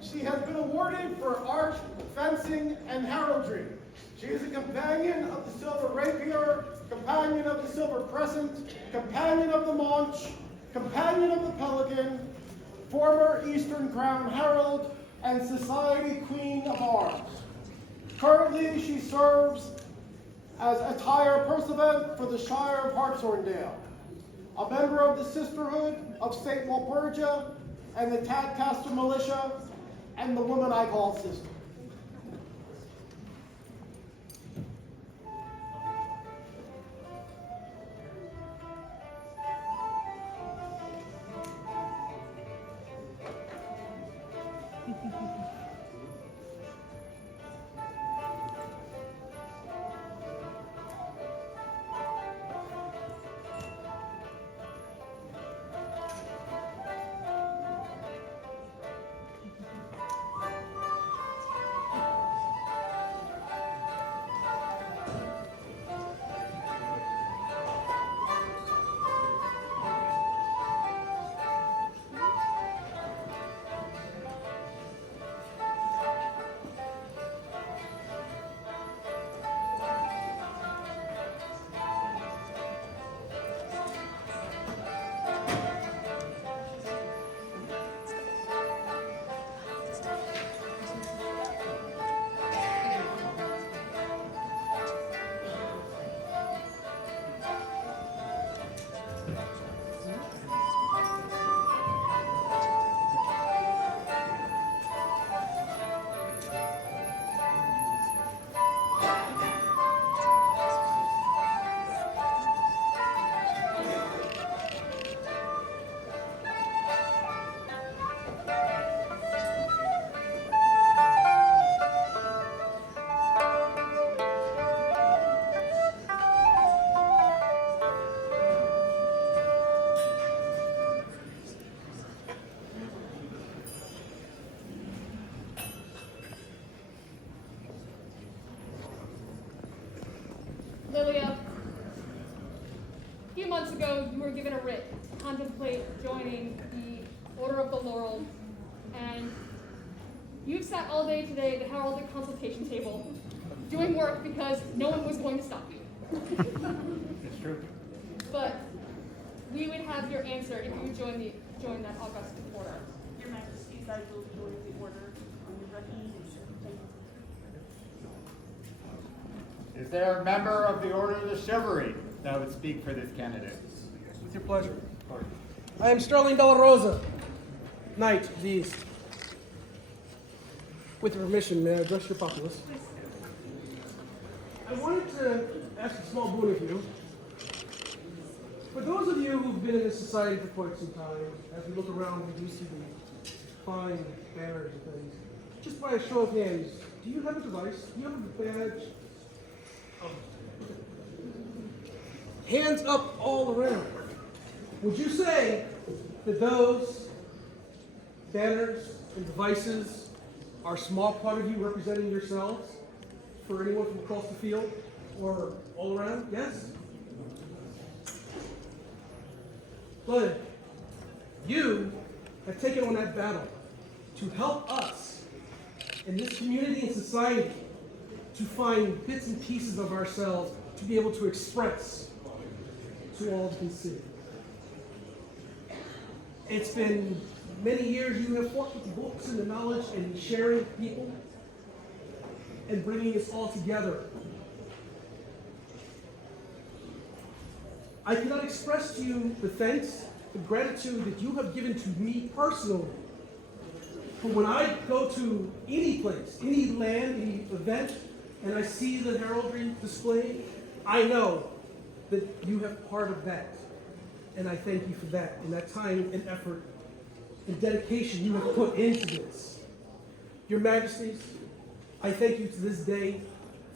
She has been awarded for art, fencing, and heraldry. She is a companion of the Silver Rapier, companion of the Silver Crescent, companion of the Maunch, companion of the Pelican, former Eastern Crown Herald, and Society Queen of Arms. Currently, she serves as attire pursuivant for the Shire of Hartshorndale, a member of the Sisterhood of St. Walpurga and the Tadcaster Militia, and the woman I call sister. Lillia, a few months ago, you were given a writ to contemplate joining the Order of the Laurel, and you've sat all day today at the heralded consultation table, doing work because no one was going to stop you. It's true. But we would have your answer if you would join that august order. Your Majesties, I will join the order on your recommendation. Thank you. Is there a member of the Order of the Chivalry that would speak for this candidate? With your pleasure. I am Sterling Della Rosa, Knight of the East. With your permission, may I address your populace? I wanted to ask a small boon of you. For those of you who've been in this society for quite some time, as we look around, we do see the fine banners and things. Just by a show of hands, do you have a device? Do you have a badge? Hands up all around. Would you say that those banners and devices are a small part of you representing yourselves for anyone from across the field or all around? Yes? But you have taken on that battle to help us in this community and society to find bits and pieces of ourselves to be able to express to all to consider. It's been many years you have fought with the books and the knowledge and sharing with people and bringing us all together. I cannot express to you the thanks, the gratitude that you have given to me personally. For when I go to any place, any land, any event, and I see the heraldry displayed, I know that you have part of that. And I thank you for that, and that time and effort and dedication you have put into this. Your Majesties, I thank you to this day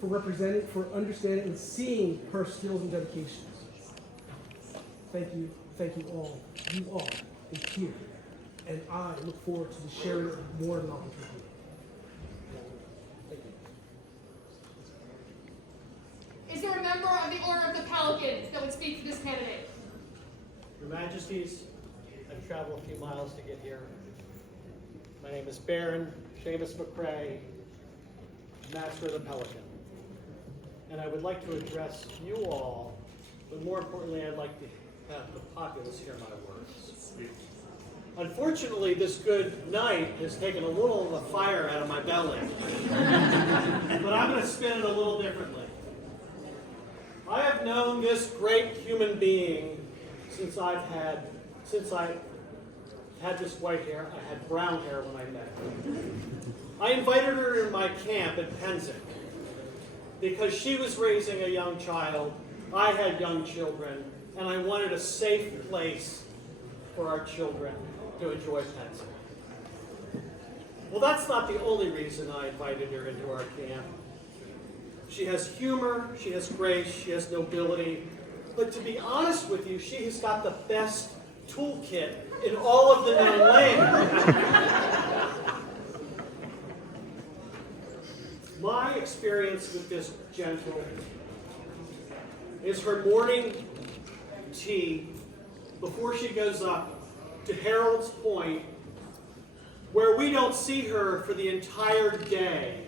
for representing, for understanding and seeing her skills and dedications. Thank you all. You all is here. And I look forward to the sharing of more knowledge with you. Thank you. Is there a member of the Order of the Pelicans that would speak for this candidate? Your Majesties, I've traveled a few miles to get here. My name is Baron Seamus McCrae, Master of the Pelican. And I would like to address you all, but more importantly, I'd like to have the populace hear my words. Unfortunately, this good night has taken a little of the fire out of my belly. But I'm going to spin it a little differently. I have known this great human being since I had this white hair. I had brown hair when I met her. I invited her in my camp at Penzic because she was raising a young child, I had young children, and I wanted a safe place for our children to enjoy Penzic. Well, that's not the only reason I invited her into our camp. She has humor, she has grace, she has nobility, but to be honest with you, she has got the best toolkit in all of the known land. My experience with this gentle is her morning tea before she goes up to Harold's Point, where we don't see her for the entire day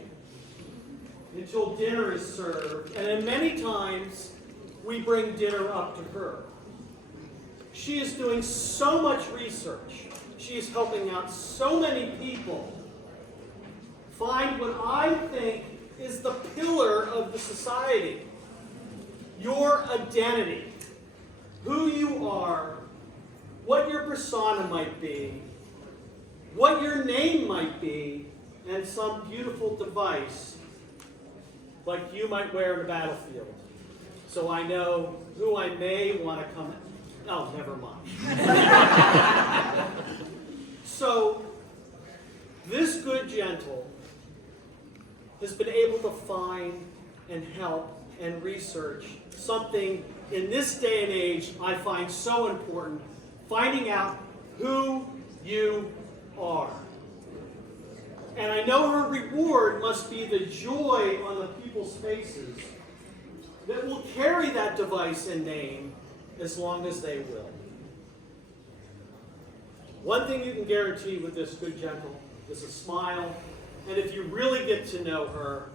until dinner is served, and then many times we bring dinner up to her. She is doing so much research. She is helping out so many people find what I think is the pillar of the society. Your identity, who you are, what your persona might be, what your name might be, and some beautiful device like you might wear in a battlefield. So I know who I may want to come in. Oh, never mind. So, this good gentle has been able to find and help and research something in this day and age I find so important, finding out who you are. And I know her reward must be the joy on the people's faces that will carry that device and name as long as they will. One thing you can guarantee with this good gentle is a smile, and if you really get to know her,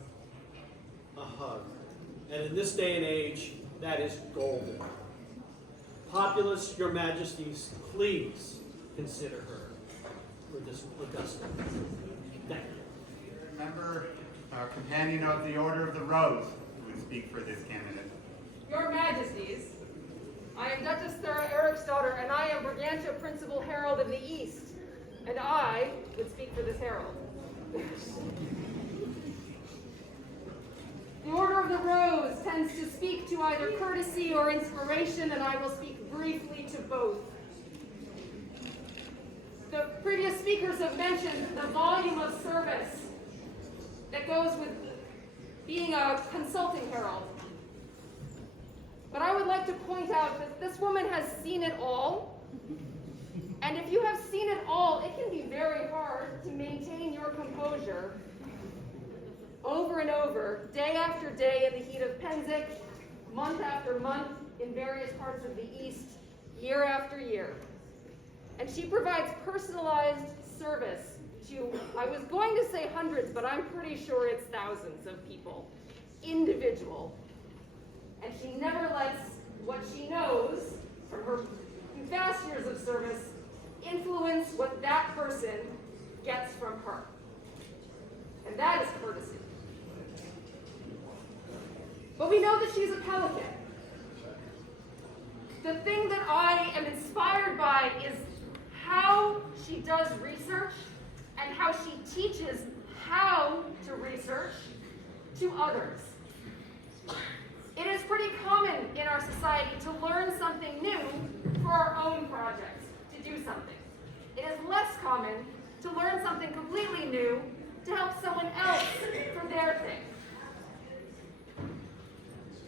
a hug. And in this day and age, that is golden. Populace, your majesties, please consider her for this august. Thank you. Member, companion of the Order of the Rose, who would speak for this candidate. Your Majesties, I am Duchess Thura Eric's daughter, and I am Brigantia Principal Herald of the East, and I would speak for this herald. The Order of the Rose tends to speak to either courtesy or inspiration, and I will speak briefly to both. The previous speakers have mentioned the volume of service that goes with being a consulting herald. But I would like to point out that this woman has seen it all. And if you have seen it all, it can be very hard to maintain your composure over and over, day after day in the heat of Penzic, month after month in various parts of the East, year after year. And she provides personalized service to, I was going to say hundreds, but I'm pretty sure it's thousands of people, individual. And she never lets what she knows from her vast years of service influence what that person gets from her. And that is courtesy. But we know that she's a pelican. The thing that I am inspired by is how she does research and how she teaches how to research to others. It is pretty common in our society to learn something new for our own projects, to do something. It is less common to learn something completely new to help someone else for their thing.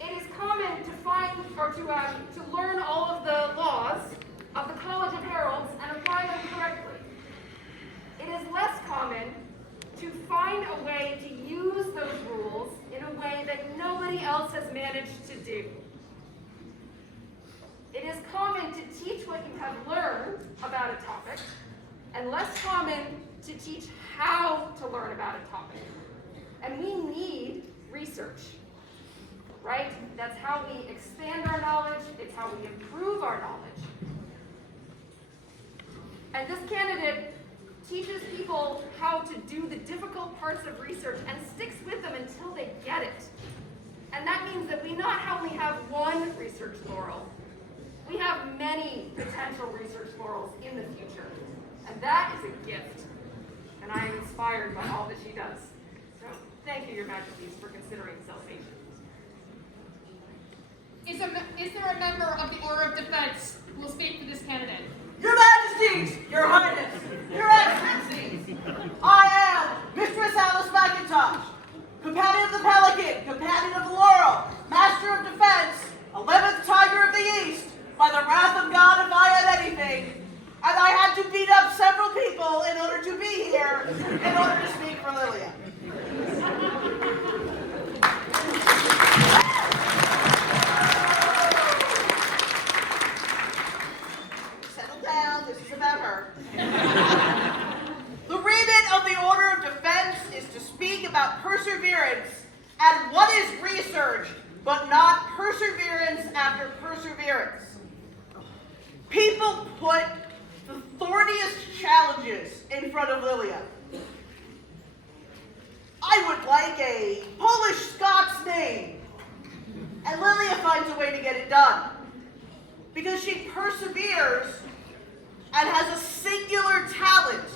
It is common to find, or to learn all of the laws of the College of Heralds and apply them correctly. It is less common to find a way to use those rules in a way that nobody else has managed to do. It is common to teach what you have learned about a topic, and less common to teach how to learn about a topic. And we need research, right? That's how we expand our knowledge. It's how we improve our knowledge. And this candidate teaches people how to do the difficult parts of research and sticks with them until they get it. And that means that we not only have one research laurel, we have many potential research laurels in the future. And that is a gift. And I am inspired by all that she does. So thank you, Your Majesties, for considering salvation. Is there a member of the Order of Defense who will speak for this candidate? Your Majesties, Your Highness, Your Excellencies, I am Mistress Alice McIntosh, Companion of the Pelican, Companion of the Laurel, Master of Defense, 11th Tiger of the East, by the wrath of God if I am anything, and I had to beat up several people in order to be here, in order to speak for Lillia. Settle down, this is about her. The remit of the Order of Defense is to speak about perseverance and what is research, but not perseverance after perseverance. People put the thorniest challenges in front of Lillia. I would like a Polish Scots name, and Lillia finds a way to get it done, because she perseveres and has a singular talent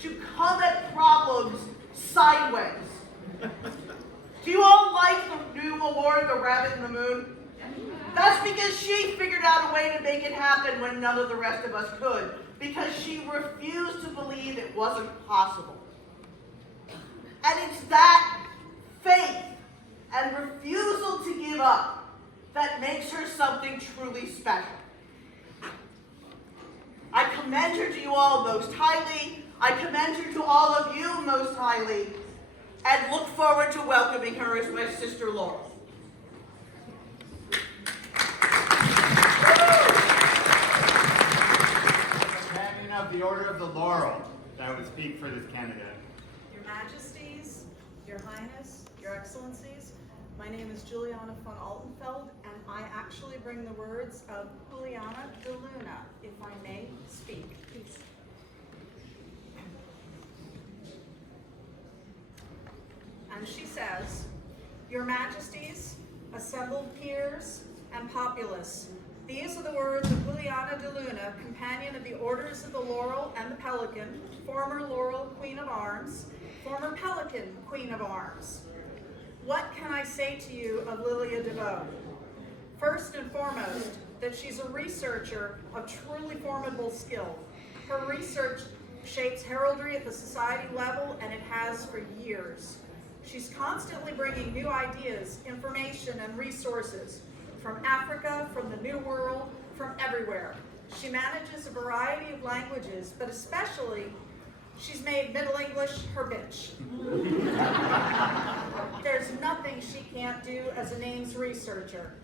to come at problems sideways. Do you all like the new award, The Rabbit in the Moon? That's because she figured out a way to make it happen when none of the rest of us could, because she refused to believe it wasn't possible. And it's that faith and refusal to give up that makes her something truly special. I commend her to you all most highly. I commend her to all of you most highly, and look forward to welcoming her as my sister Laurel. Companion of the Order of the Laurel that would speak for this candidate. Your Majesties, Your Highness, Your Excellencies, my name is Juliana von Altenfeld, and I actually bring the words of Lillia de Luna, if I may speak, please. And she says, Your Majesties, assembled peers, and populace, these are the words of Lillia de Luna, companion of the Orders of the Laurel and the Pelican, former Laurel Queen of Arms, former Pelican Queen of Arms. What can I say to you of Lillia de Vaux? First and foremost, that she's a researcher of truly formidable skill. Her research shapes heraldry at the society level, and it has for years. She's constantly bringing new ideas, information, and resources from Africa, from the New World, from everywhere. She manages a variety of languages, but especially, she's made Middle English her bitch. There's nothing she can't do as a names researcher.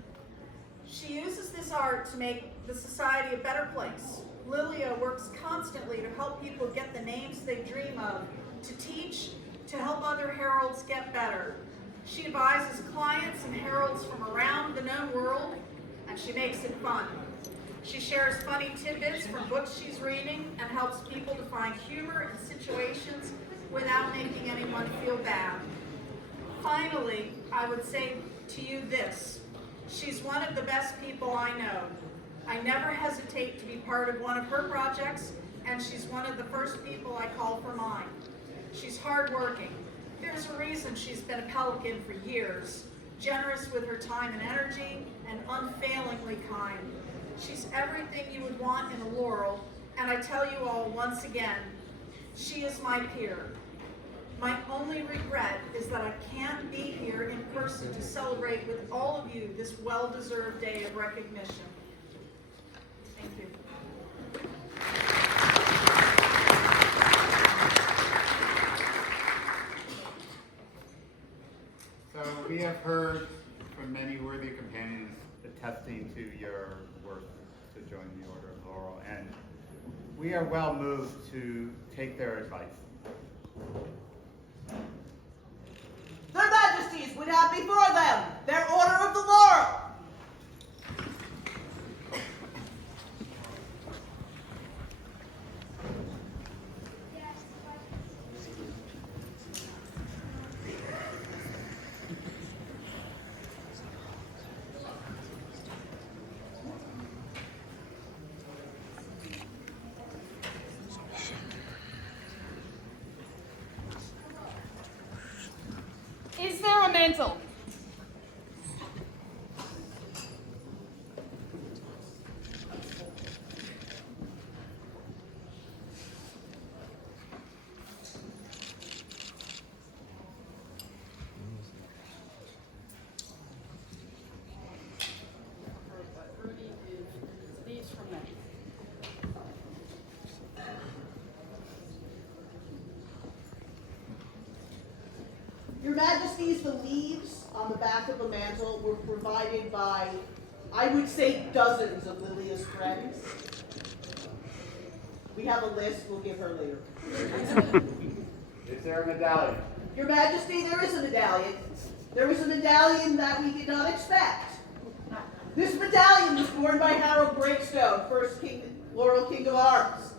She uses this art to make the society a better place. Lillia works constantly to help people get the names they dream of, to teach, to help other heralds get better. She advises clients and heralds from around the known world, and she makes it fun. She shares funny tidbits from books she's reading and helps people to find humor in situations without making anyone feel bad. Finally, I would say to you this. She's one of the best people I know. I never hesitate to be part of one of her projects, and she's one of the first people I call for mine. She's hardworking. There's a reason she's been a Pelican for years, generous with her time and energy, and unfailingly kind. She's everything you would want in a Laurel, and I tell you all once again, she is my peer. My only regret is that I can't be here in person to celebrate with all of you this well-deserved day of recognition. Thank you. So we have heard from many worthy companions attesting to your worth to join the Order of Laurel, and we are well moved to take their advice. Their Majesties would have before them their Order of the Laurel. Is there a mantle? Your Majesties, the leaves on the back of the mantle were provided by, I would say, dozens of Lillia's friends. We have a list, we'll give her later. Is there a medallion? Your Majesty, there is a medallion. There was a medallion that we did not expect. This medallion was worn by Harold Breakstone, first King, Laurel King of Arms.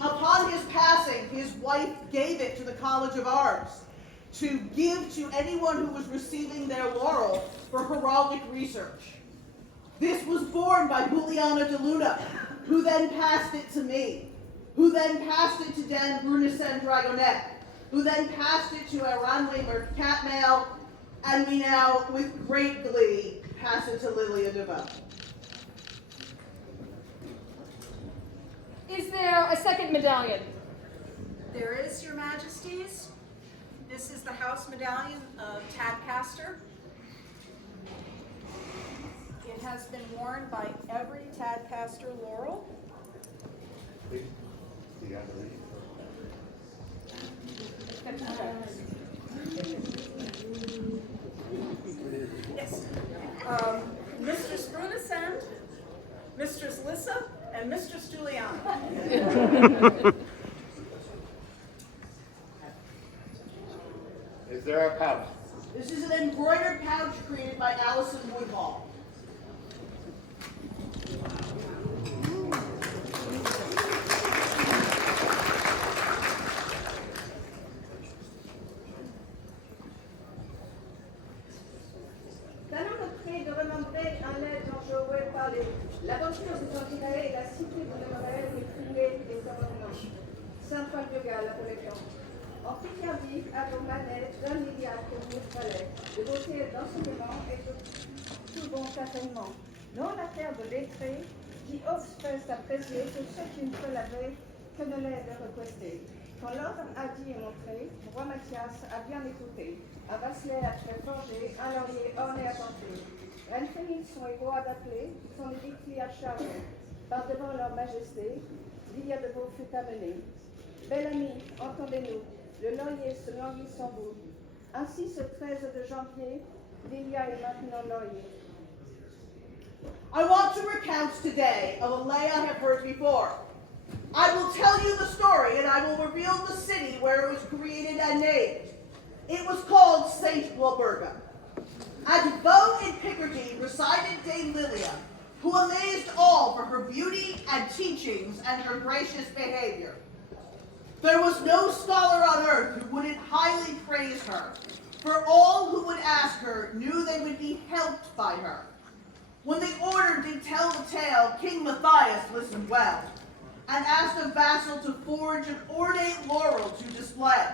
Upon his passing, his wife gave it to the College of Arms to give to anyone who was receiving their laurel for heraldic research. This was borne by Juliana de Luna, who then passed it to me, who then passed it to Dan Brunesen Dragonet, who then passed it to Aranwe Catmail, and we now, with great glee, pass it to Lillia de Vaux. Is there a second medallion? There is, Your Majesties. This is the House Medallion of Tadcaster. It has been worn by every Tadcaster laurel. Please. Do you have the lead? Yes. Mistress Brunasend, Mistress Lissa, and Mistress Juliana. Is there a pouch? This is an embroidered pouch created by Allison Woodhall. Talent de prix de remembrer un être dont j'aurais parlé. L'aventure de Jean Tiré et la cité de Laurel est troublée des amendements. Saint-Paul-de-Gall, l'appellation. En Picardie, à vos manettes, d'un milliard que vous fallait, de beauté et d'enseignement et de tout bon enseignement. Non la terre de lettré, qui offre apprécier tout ce qu'une seule avait, que ne l'est de requester. Quand l'ordre a dit et montré, roi Mathias a bien écouté. Un bracelet à très forgé, un laurier orné à porter. Reine féminine sont égaux d'appeler, son édicts à charger. Par devant leur majesté, Lillia de Vaux fut amenée. Belle amie, entendez-nous, le laurier se languit sans vous. Ainsi, ce 13 de janvier, Lillia est maintenant laurier. I want to recount today of a lay I have heard before. I will tell you the story, and I will reveal the city where it was created and named. It was called Saint Walburga. At Vaux in Picardy resided Dame Lillia, who amazed all for her beauty and teachings and her gracious behavior. There was no scholar on earth who wouldn't highly praise her, for all who would ask her knew they would be helped by her. When the order did tell the tale, King Matthias listened well, and asked a vassal to forge an ornate laurel to display.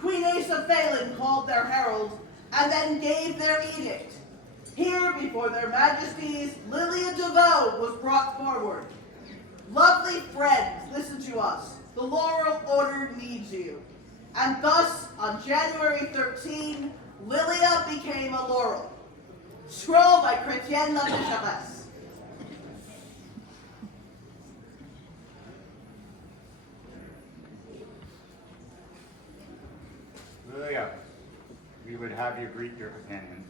Queen Asa Phelan called their herald, and then gave their edict. Here, before their majesties, Lillia de Vaux was brought forward. Lovely friends, listen to us. The laurel order needs you. And thus, on January 13, Lillia became a laurel. Scroll by Chrétien La Pécheresse. Lillia, we would have you greet your companion.